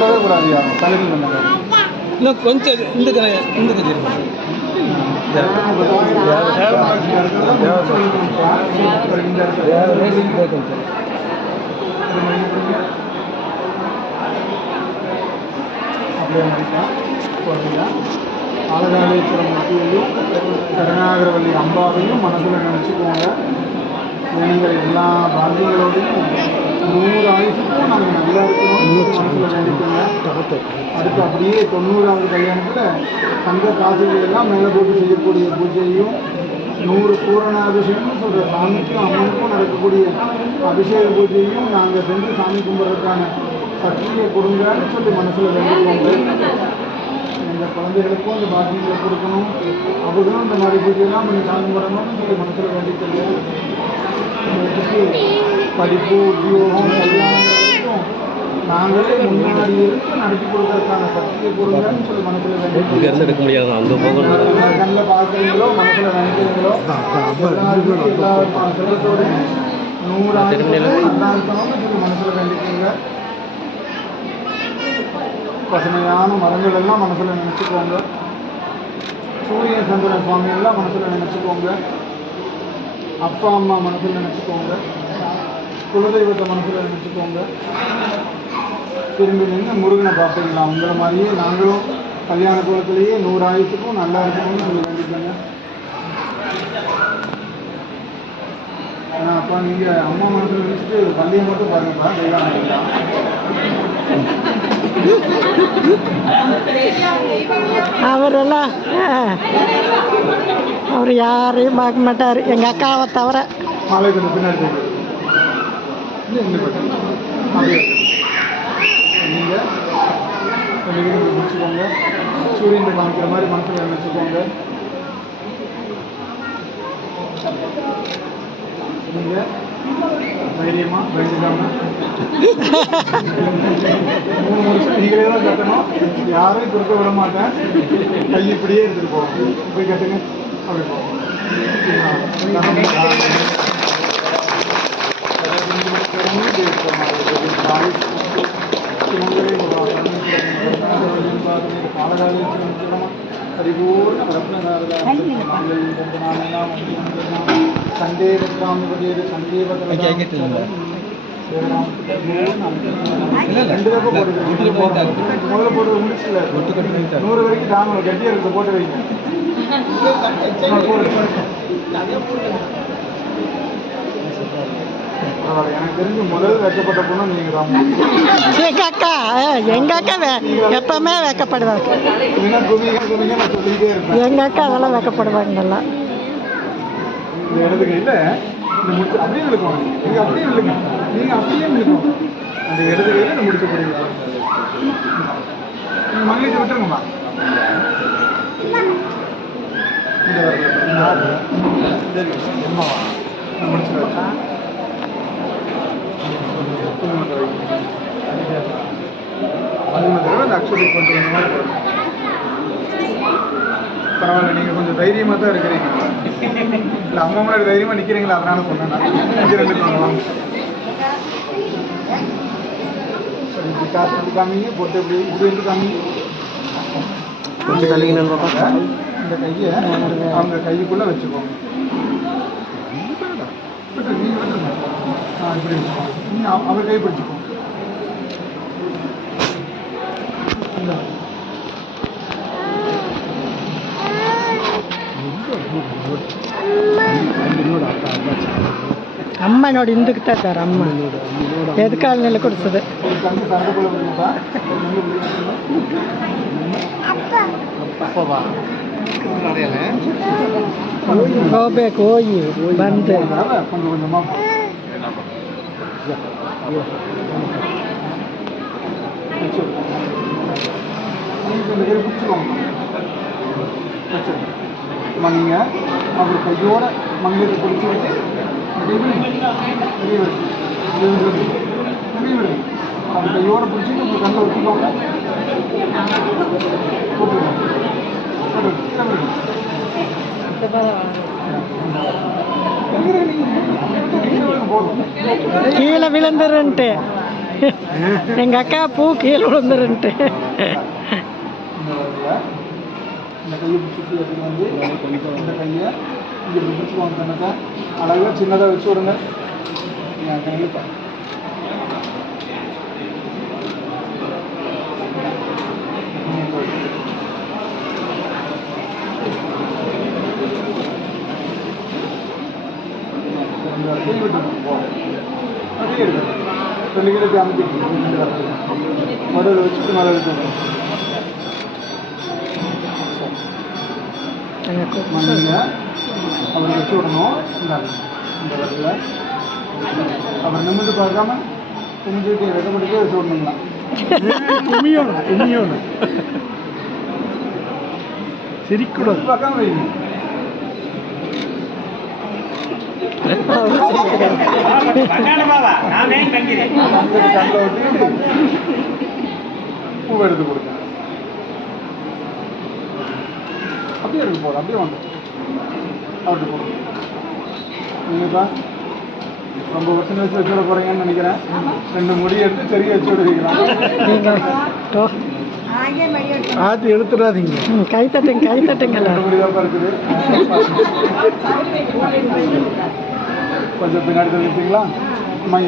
தவிரக்கூடாது தலைமை வந்தாங்க இன்னும் கொஞ்சம் இந்த கொஞ்சம் ஆலகாலேஸ்வரம் மத்தியிலையும் கருணாகரவல்லி அம்பாவையும் மனசில் நினச்சிக்கோங்க. நீங்கள் எல்லா பாந்திகளோடையும் 100 ஆயுசுக்கும் நாங்கள் நல்லா இருக்கணும் மனசில் வேண்டிக்கோங்க. அடுத்து அப்படியே 90வது கல்யாணத்தில் தங்க காசுகள் எல்லாம் மேலே போட்டு செய்யக்கூடிய பூஜையும் 100 பூரண அபிஷேகம்னு சொல்கிற சாமிக்கும் அம்மனுக்கும் நடக்கக்கூடிய அபிஷேக பூஜையும் நாங்கள் செஞ்சு சாமி கும்பிட்றதுக்கான சக்தியை கொடுங்கன்னு சொல்லி மனசில் வேண்டிக்கோங்க. எங்கள் குழந்தைகளுக்கும் அந்த பாக்கியங்களை கொடுக்கணும், அவர்களும் இந்த மாதிரி பூஜையெல்லாம் பண்ணி சாமி கும்பிடணும்னு சொல்லி மனசில் வேண்டிக்கோங்க. படிப்பு உத்தியோகம் கல்யாணங்களுக்கும் நாங்களே முன்னாடி இருந்து நடத்தி கொடுக்கறதுக்கான சக்தியை கொடுங்கன்னு சொல்லி மனசில் வேண்டிக்கோங்க. எடுக்க முடியாது அங்கே போகணும். கண்ணில் பார்க்குறீங்களோ மனசில் நினைக்கிறீங்களோ எல்லா செல்வத்தோட 100 ஆயிரம் நல்லா இருக்கணும்னு சொல்லி மனசில் வேண்டிக்கோங்க. பசுமையான மரங்கள் எல்லாம் மனசில் நினச்சிக்கோங்க. சூரிய சந்திரன் சுவாமி எல்லாம் மனசில் நினச்சிக்கோங்க. அப்பா அம்மா மனசில் நினச்சிக்கோங்க. குலதெய்வத்தை மனசில் நினச்சிக்கோங்க. திரும்பி நின்று முருகனை பார்ப்பீங்களா? உங்களை மாதிரியே நாங்களும் கல்யாண குலத்திலேயே 100 ஆயுசுக்கும் நல்லா இருக்கணும்னு சொல்லி வேண்டிக்கோங்க. அப்போ நீங்கள் அம்மா மனசில் நினச்சிட்டு பள்ளியை மட்டும் பாருங்கப்பா. அவரெல்லாம் அவர் யாரையும் பார்க்க மாட்டார், எங்கள் அக்காவை தவிர. மாலை கொஞ்சம் பின்னாடி நீங்கள் கொஞ்சம் முடிச்சுக்கோங்க. சூரியனை காமிக்கிற மாதிரி மனசில் நினச்சிக்கோங்க. நீங்கள் தைரியமாக பயந்துக்காமல் 3 வருஷம் நீங்களே தான் கட்டணும். யாரும் கொடுக்க விட மாட்டேன். கை இப்படியே எடுத்துகிட்டு போவோம். போய் கட்டுங்க. அப்படி போவோம். परिपूर्ण संडे ரெண்டு தடவை முதல்ல போட்டு முடிச்சுல 100 வரைக்கும் தாங்க கட்டியா இருக்கு போட்டு வைங்க. எனக்கு தெரிஞ்சு முதல் வைக்கப்பட்ட பொண்ணு நீங்க தான். எங்க அக்கா எப்பவுமே வைக்கப்படுவாங்க. எங்க அக்கா அதெல்லாம் வைக்கப்படுவாங்க. நல்லா இந்த இடத்துக்கு இல்லை இந்த முடிச்சு அப்படியே இழுக்கும். நீங்க அப்படியே இழுங்க. நீங்க அப்படியே இழுக்கும். அந்த இடது கையில இந்த முடிச்சு போடுவீங்க. நீங்க மகளிர் விட்டுருங்கம்மா. இந்த முடிச்சு வச்சா அக்ஷதை கொண்டு வந்த பரவாயில்ல. நீங்கள் கொஞ்சம் தைரியமாக தான் இருக்கிறீங்க. இல்லை அம்மா மாதிரி தைரியமாக நிற்கிறீங்களா? அதனால சொன்னேன். 2 வாங்க. காசு வந்து காமிங்க. போட்டு இப்படி இப்படி வந்து காமிங்க. கொஞ்சம் கல்லிங்கன்னு பார்ப்பாங்க. இந்த கையை அவங்க கைக்குள்ளே வச்சுக்கோங்க. நீங்கள் வச்சுக்கோங்க. இப்படி வச்சுக்கோங்க. நீங்கள் அவர் கை பிடிச்சிக்கோங்க. ಅಮ್ಮ ನೋಡಿ ಹಿಂದಕ್ಕೆ ಇದ್ದಾರೆ. ಅಮ್ಮ ಎದಕಾಲನೆಲ್ಲ ಕೊಡಿಸೋದು ಹೋಗ್ಬೇಕು. ಹೋಗಿ ಬಂದು மணிங்க அவர் கையோட மங்கையை பிடிச்சி வச்சு அவர் கையோட பிடிச்சிட்டு உங்கள் கண்ணை வச்சுக்கோங்க. கீழே விழுந்துருன்ட்டு எங்கள் அக்கா பூ கீழே விழுந்துருன்ட்டு. இந்த வரல இந்த கையை சுற்றி எடுத்துட்டு வந்து இந்த கையை இங்கே பிடிச்சிக்குவாங்க கணக்கா அழகாக சின்னதாக வச்சு விடுங்க என் கையில் கை விட்டு அப்படியே எடுத்து ரெண்டு கிலோ அமைச்சு முதல்ல வச்சுட்டு மேலே எடுத்து மண்ணில் அவரை வச்சு விடணும் இந்த வரல அவர் நிமிந்து பார்க்காம குமிஞ்சுட்டு வெட்டப்பட்டுக்கே வச்சு விடணுங்களா குமியோணும் சிரிக்கூடாது பார்க்காம வைங்க கண்ணில் விட்டு பூவை எடுத்து கொடுங்க அப்படியே எடுக்க போதும் அப்படியே வாங்க அவர்கிட்ட போதும் நீங்கப்பா ரொம்ப வருஷம் வச்சு வச்சு விட போகிறீங்கன்னு நினைக்கிறேன் 2 முடி எடுத்து பெரிய வச்சு விடுவீங்களா ஆற்றி எடுத்துடாதீங்க கை தட்டுங்களா 2 முடி தான் இருக்குது கொஞ்சம் பின்னாடி தெரிஞ்சுங்களா அம்மா